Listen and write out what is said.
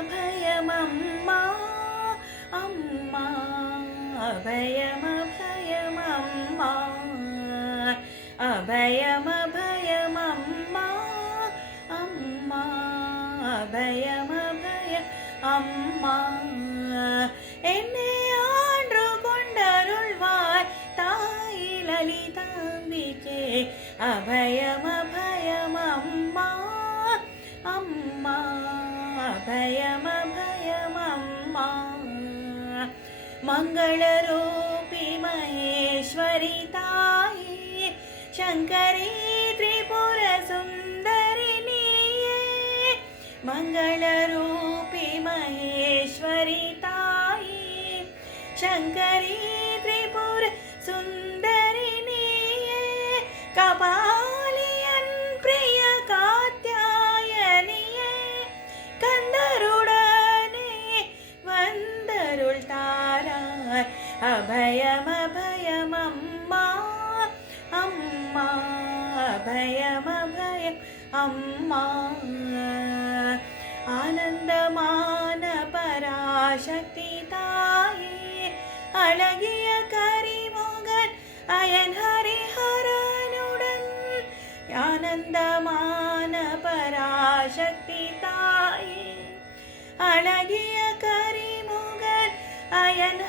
அபயமபயமம்மா அம்மா அபயமபயமம்மா அபயமபயமம்மா அம்மா அபயமபய அம்மா என்னை ஆண்டு கொண்டருள்வாய் தாய் லலிதாம்பிகே அபயமபயமம்மா அம்மா அபயமபயமம்மா மங்களரூபி மகேஸ்வரி தாயே சங்கரி திரிபுர சுந்தரி நீயே மங்களரூபி மகேஸ்வரி தாயே சங்கரி திரிபுர சுந்தரி நீயே கபாலியன் பிரிய காத்யாயனியே கந்தருடனே வந்தருள் தாராய் அபயமபயமம்மா அம்மா அபயமபயம் அம்மா ஆனந்தமான பராசக்தி தாயே அழகிய கரிமுகன் அயன் ஹரிஹரனுடன் ஆனந்தமான பராசக்தி தாயே அழகிய கரிமுகன் அயன்